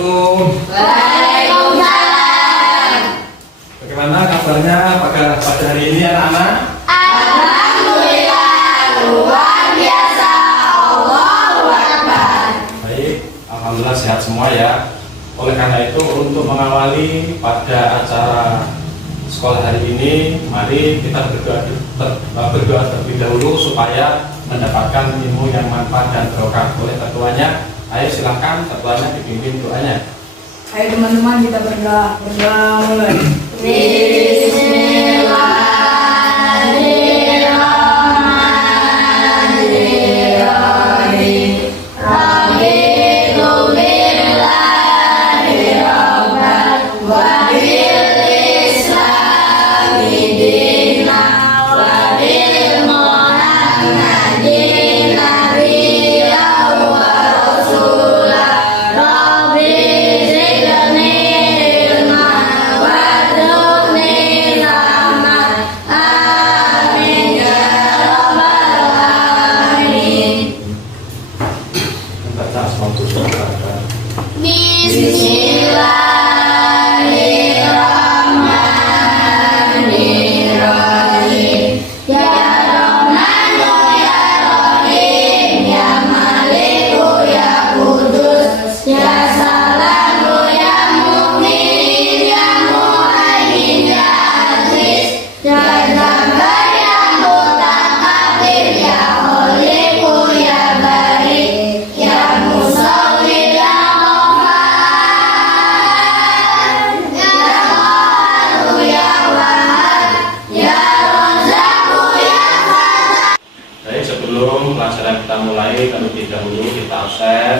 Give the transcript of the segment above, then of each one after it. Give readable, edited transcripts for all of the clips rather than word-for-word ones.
Assalamualaikum. Waalaikumsalam. Bagaimana kabarnya pada hari ini anak-anak? Alhamdulillah, luar biasa. Allahu Akbar. Baik, alhamdulillah sehat semua ya. Oleh karena itu untuk mengawali pada acara sekolah hari ini, mari kita berdoa terlebih dahulu supaya mendapatkan ilmu yang manfaat dan barokah. Oleh ketuanya, ayo silakan ketuanya dipimpin doanya. Ayo teman-teman kita berdoa mulai. Bismillahirrahmanirrahim. Raditu billahi rabban wa bil islami dinan wa bil muhammadin nabiyyan wa rasulah. Rabbi zidni ilman warzuqni rahmah. Amin ya rabbal alamin. Baca asmaul husna. Bismillahirrahmanirrahim. Ya Rahmanu ya Rahim, ya Maliku ya Kudus, ya Salamu ya Mu'min, ya Muhaimin ya Aziz, ya Jabbar ya Mutakabbir, ya Khaliqu ya Bari, ya Musawwir ya Ghaffar, ya Qahhar ya Wahhab, ya Razzaqu ya Fattah. Baik, sebelum pelajaran kita mulai, terlebih dahulu kita absen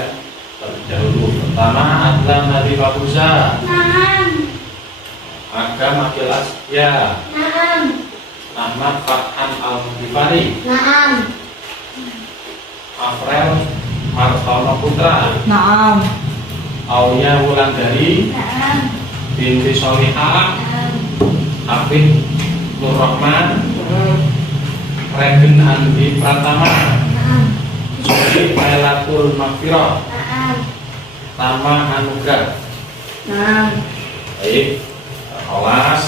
terlebih dahulu. Pertama, Adlan Nabi Fabuza, Naam, Agam Akil Asya, naam, Ahmad Fathan Al-Ghifari, naam, Afril Martono Putra, Naam. Aulia Wulandari naam, binti Solihah, naam, Hafid Nur Rahman, Regen Andi Pratama, naam, Suri Mailatul Makfirah, naam, Tama Anugrah. Naam. Baik, kelas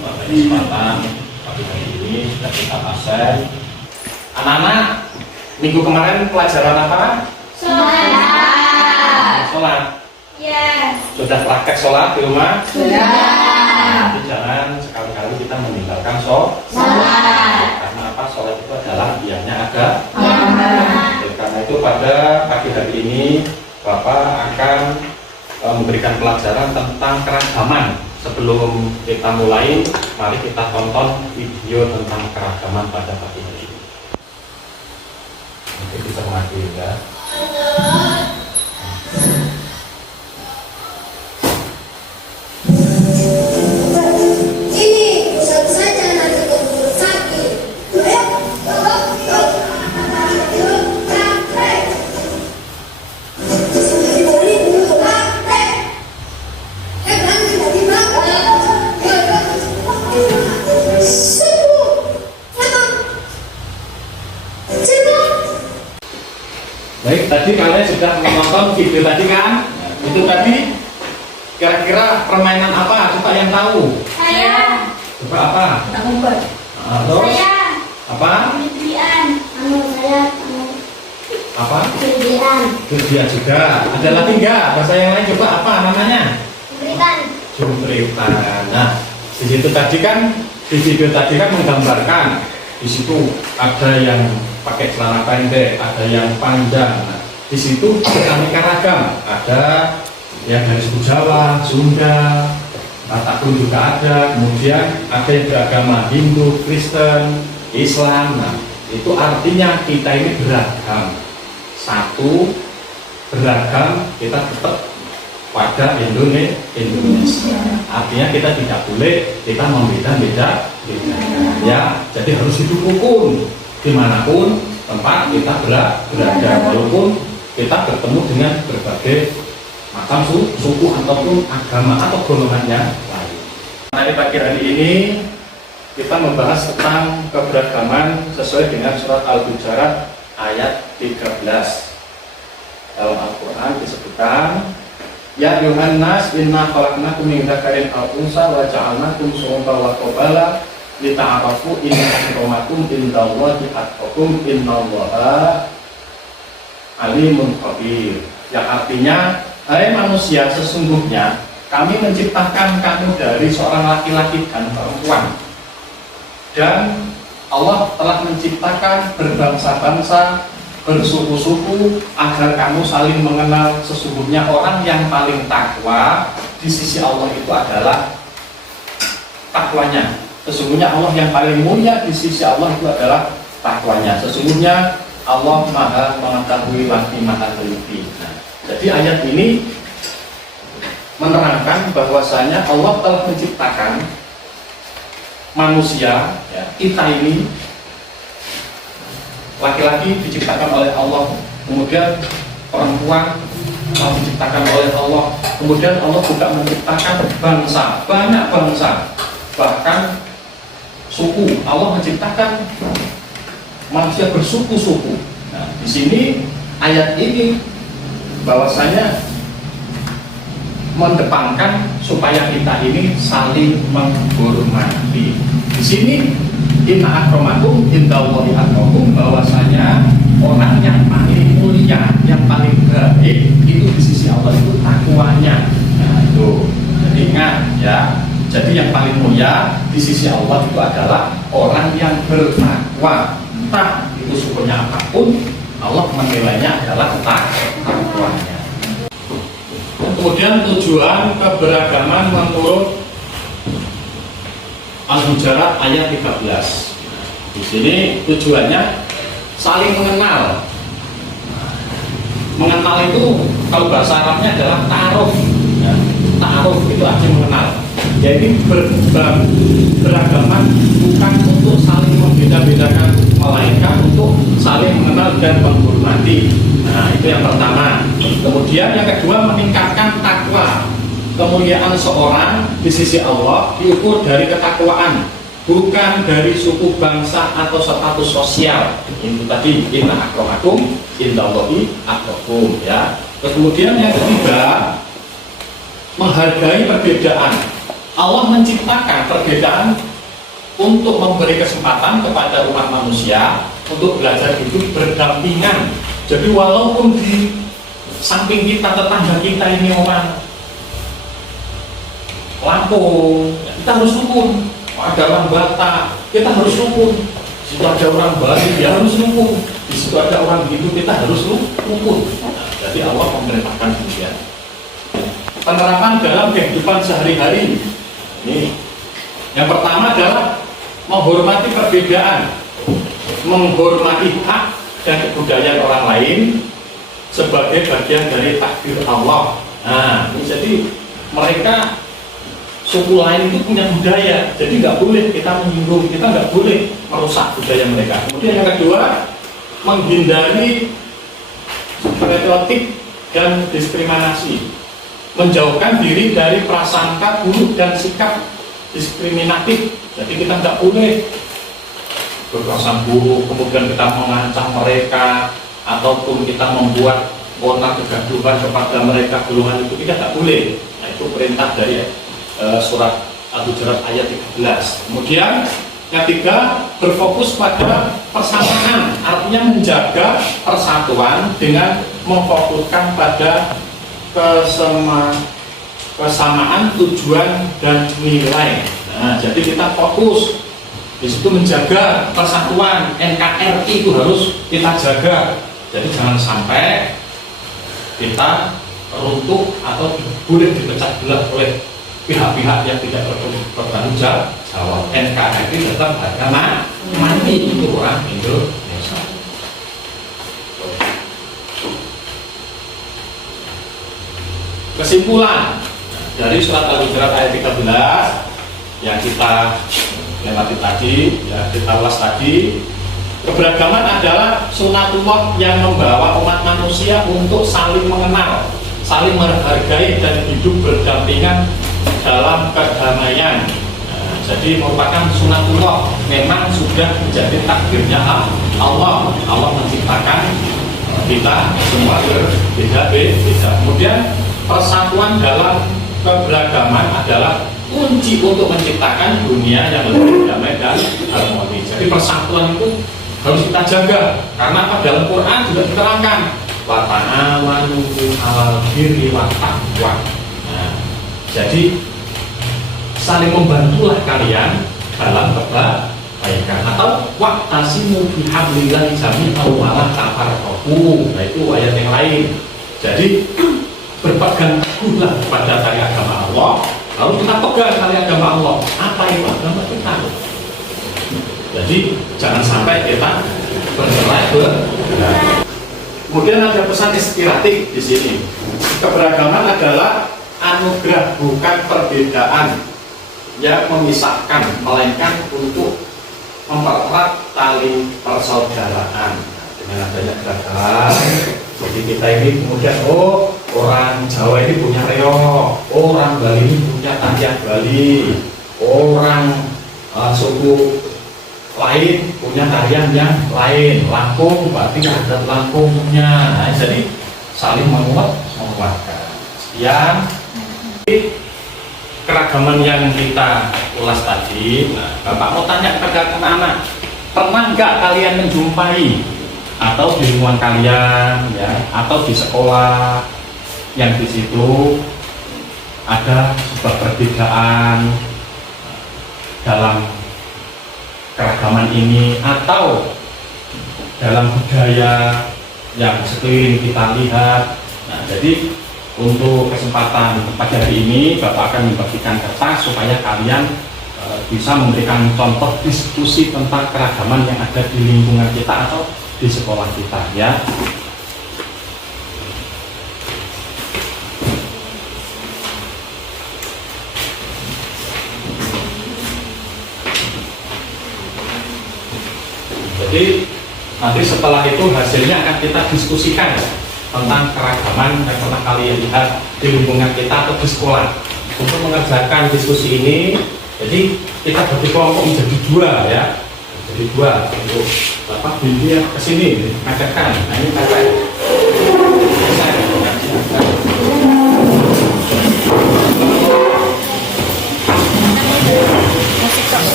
pada kesempatan pagi hari ini sudah kita absen. Anak-anak, minggu kemarin pelajaran apa? sholat. Sholat. Yes. Sudah praktek sholat di rumah? Sudah. Tapi jangan sekali-kali kita meninggalkan sholat. Sholat. Karena apa? Sholat itu adalah biarnya agama. Oleh karena itu pada pagi hari ini Bapak akan memberikan pelajaran tentang keragaman. Sebelum kita mulai, mari kita tonton video tentang keragaman pada pagi hari ini. Mungkin bisa mengakhiri ya. Ini pusat saja nanti keburu sakit. Ayo, praktek. Diberi dulu praktek. Nanti dari belakang. Sembuh. Sembuh. Baik, tadi kalian sudah menonton video tadi kan? Itu tadi kira-kira permainan apa? Coba yang tahu. Saya. Coba apa? Kita ngumpet. Terus Saya. apa? Pilihan. Saya. Apa? Pilihan. Dia juga. Ada lagi enggak? Bahasa yang lain coba apa namanya? Berikan. Jumpritan. Nah, di situ tadi kan, di video tadi kan menggambarkan. Di situ ada yang pakai celana pendek, ada yang panjang. Nah, di situ beraneka ragam. Ada yang dari suku Jawa, Sunda, Batak pun juga ada. Kemudian ada yang beragama Hindu, Kristen, Islam. Nah, itu artinya kita ini beragam. Satu beragam, kita tetap pada Indonesia. Artinya kita tidak boleh kita membeda-beda. Ya, jadi harus hidup rukun dimanapun tempat kita berada, walaupun kita bertemu dengan berbagai macam suku ataupun agama atau golongan yang lain. Di pagi hari ini kita membahas tentang keberagaman sesuai dengan surat Al-Hujurat ayat 13. Dalam Al-Quran disebutkan Ya ayuhan nas inna khalaqnakum min dzakarin aw unsa wa ja'alnakum syu'uban wa qabala lita'arafu inna akramakum indallahi atqakum innallaha alimun khabir. Yang artinya, hai manusia, sesungguhnya kami menciptakan kamu dari seorang laki-laki dan perempuan, dan Allah telah menciptakan berbangsa-bangsa, bersuku-suku agar kamu saling mengenal. Sesungguhnya orang yang paling takwa di sisi Allah itu adalah takwanya. Sesungguhnya Allah yang paling mulia di sisi Allah itu adalah takwanya. Sesungguhnya Allah Maha mengetahui lagi Maha teliti. Nah, jadi ayat ini menerangkan bahwasanya Allah telah menciptakan manusia, ya, kita ini laki-laki diciptakan oleh Allah, kemudian perempuan diciptakan oleh Allah, kemudian Allah juga menciptakan bangsa, banyak bangsa, bahkan suku. Allah menciptakan manusia bersuku-suku. Nah, di sini ayat ini bahwasanya mendepankan supaya kita ini saling menghormati. Di sini inna akramakum indallahi atqakum, bahwasanya orang yang paling mulia, yang paling baik itu di sisi Allah itu takwanya. Nah, itu. Jadi ingat ya. Jadi yang paling mulia di sisi Allah itu adalah orang yang bertakwa. Entah itu sukunya apapun, Allah menilainya adalah takwanya. Kemudian tujuan keberagaman menurut Al-Hujurat ayat 13. Di sini tujuannya saling mengenal. Mengenal itu kalau bahasa Arabnya adalah ta'aruf. Ya, ta'aruf itu artinya mengenal. Jadi beragaman bukan untuk saling membeda-bedakan, melainkan untuk saling mengenal dan menghormati. Nah, itu yang pertama. Kemudian yang kedua, meningkatkan takwa. Kemuliaan seorang di sisi Allah diukur dari ketakwaan, bukan dari suku, bangsa atau status sosial. Itu tadi inna akramakum indallahi atqakum, ya. Terus kemudian yang ketiga, menghargai perbedaan. Allah menciptakan perbedaan untuk memberi kesempatan kepada umat manusia untuk belajar hidup berdampingan. Jadi walaupun di samping kita, tetangga kita ini orang Lampung, kita harus rukun. Ada orang Batak, kita harus rukun. Di situ ada orang Bali, dia harus rukun. Di situ ada orang Hindu, kita harus rukun. Nah, jadi Allah memerintahkan demikian. Penerapan dalam kehidupan sehari-hari. Ini yang pertama adalah menghormati perbedaan, menghormati hak dan kebudayaan orang lain sebagai bagian dari takdir Allah. Nah, jadi mereka suku lain itu punya budaya, jadi nggak boleh kita menyinggung, kita nggak boleh merusak budaya mereka. Kemudian yang kedua, menghindari stereotip dan diskriminasi. Menjauhkan diri dari prasangka buruk dan sikap diskriminatif. Jadi kita nggak boleh berprasangka buruk, kemudian kita mengancam mereka, ataupun kita membuat warna kegaduhan kepada mereka, golongan itu kita nggak boleh. Nah, itu perintah dari surat Al-Hujurat ayat 13. Kemudian yang ketiga, berfokus pada persamaan, artinya menjaga persatuan dengan memfokuskan pada kesamaan tujuan dan nilai. Nah, jadi kita fokus di situ menjaga persatuan, NKRI itu harus kita jaga. Jadi jangan sampai kita runtuh atau boleh dipecah belah oleh pihak-pihak yang tidak bertanggung jawab. NKRI tetap harga mati itu orang Indonesia. Kesimpulan dari surat Al-Hujurat ayat 13 yang kita lewati tadi, ya, kita ulas tadi, keberagaman adalah sunatullah yang membawa umat manusia untuk saling mengenal, saling menghargai dan hidup berdampingan dalam kedamaian. Nah, jadi merupakan sunatullah, memang sudah menjadi takdirnya Allah. Allah menciptakan kita semua berbeda-beda. Kemudian persatuan dalam keberagaman adalah kunci untuk menciptakan dunia yang lebih damai dan harmoni. Jadi persatuan itu harus kita jaga, karena apa? Dalam Quran juga diterangkan wa ta'awanu 'alal birri wat taqwa. Nah, jadi saling membantulah kalian dalam kebaikan, atau wa'tasimu bihablillahi jami'an wa la tafarraqu. Nah, itu ayat yang lain. Jadi berpegang teguhlah pada tali agama Allah. Lalu kita pegang tali agama Allah. Apa itu agama kita? Jadi jangan sampai kita bercerai-berai. Kemudian ada pesan inspiratif di sini. Keberagaman adalah anugerah, bukan perbedaan yang memisahkan, melainkan untuk mempererat tali persaudaraan. Dengan adanya keragaman, jadi kita ini kemudian orang Jawa ini punya reog, orang Bali ini punya tarian Bali, orang suku lain punya tarian yang lain, Lampung berarti ada Lampungnya. Nah, jadi saling menguatkan. Sekian keragaman yang kita ulas tadi. Nah, Bapak mau tanya kepada anak-anak, pernah nggak kalian menjumpai atau di lingkungan kalian, ya, atau di sekolah yang di situ ada sebuah perbedaan dalam keragaman ini, atau dalam budaya yang sekeliling kita lihat? Nah, jadi untuk kesempatan pada hari ini Bapak akan membagikan kertas supaya kalian bisa memberikan contoh diskusi tentang keragaman yang ada di lingkungan kita atau di sekolah kita, ya. Jadi nanti setelah itu hasilnya akan kita diskusikan tentang keragaman yang pernah kalian lihat di lingkungan kita atau di sekolah. Untuk mengerjakan diskusi ini, jadi kita bagi kelompok menjadi dua, ya. Jadi dua, untuk Bapak Bindi yang kesini ngajarkan. Nah, ini kakak.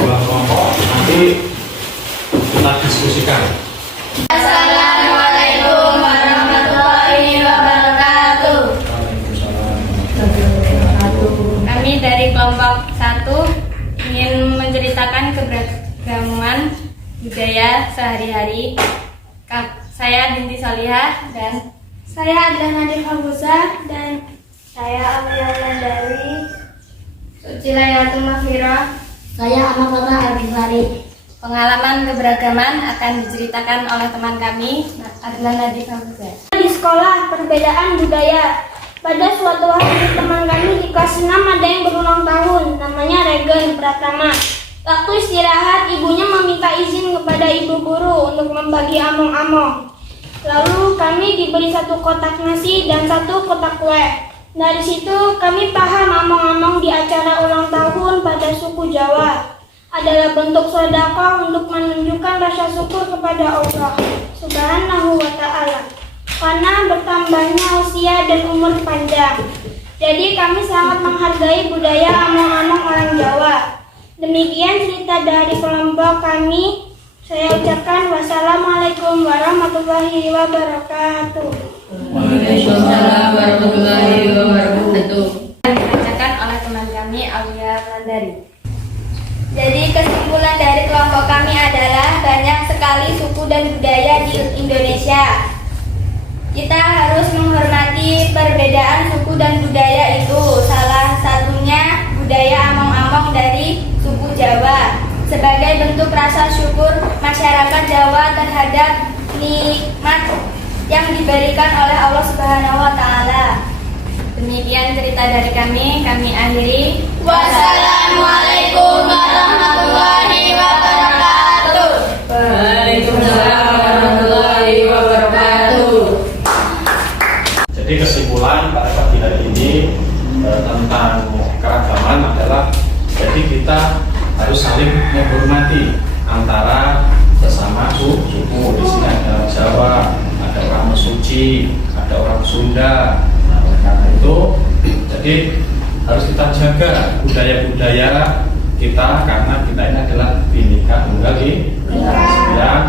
Dua kelompok, nanti kita diskusikan. Assalamualaikum warahmatullahi wabarakatuh. Kami dari kelompok 1 ingin menceritakan keberagaman budaya sehari-hari. Saya Binti Salihah dan Saya Adlan Nadif Habuza dan saya Amelia Landari. Sucilayatul Mahfirah. Saya Ahmad Fata Al-Ghifari. Pengalaman keberagaman akan diceritakan oleh teman kami, Adlan Nadif Habuza. Di sekolah perbedaan budaya. Pada suatu hari teman kami di kelas 6 ada yang berulang tahun, namanya Regen Pratama. Waktu istirahat ibunya meminta izin kepada ibu guru untuk membagi among-among. Lalu kami diberi 1 kotak nasi dan 1 kotak kue. Dari situ kami paham among-among di acara ulang tahun pada suku Jawa adalah bentuk sedekah untuk menunjukkan rasa syukur kepada Allah Subhanahu wa Ta'ala karena bertambahnya usia dan umur panjang. Jadi kami sangat menghargai budaya among-among orang Jawa. Demikian cerita dari kelompok kami. Saya ucapkan wassalamualaikum warahmatullahi wabarakatuh. Waalaikumsalam warahmatullahi wabarakatuh. Dibacakan oleh teman kami, Alia Landari. Jadi kesimpulan dari kelompok kami adalah banyak sekali suku dan budaya di Indonesia. Kita harus menghormati perbedaan suku dan budaya itu. Salah satunya budaya among-among dari suku Jawa sebagai bentuk rasa syukur masyarakat Jawa terhadap nikmat yang diberikan oleh Allah Subhanahu wa Ta'ala. Demikian cerita dari kami akhiri. Wassalamualaikum warahmatullahi wabarakatuh. Waalaikumsalam warahmatullahi wabarakatuh. Jadi kesimpulan pada pagi hari ini tentang keragaman adalah jadi kita harus saling menghormati antara sesama suku. Di sini ada Jawa, Kerinci, ada orang Sunda. Nah, oleh karena itu, jadi harus kita jaga budaya-budaya kita karena kita ini adalah Bhinneka Tunggal Ika yang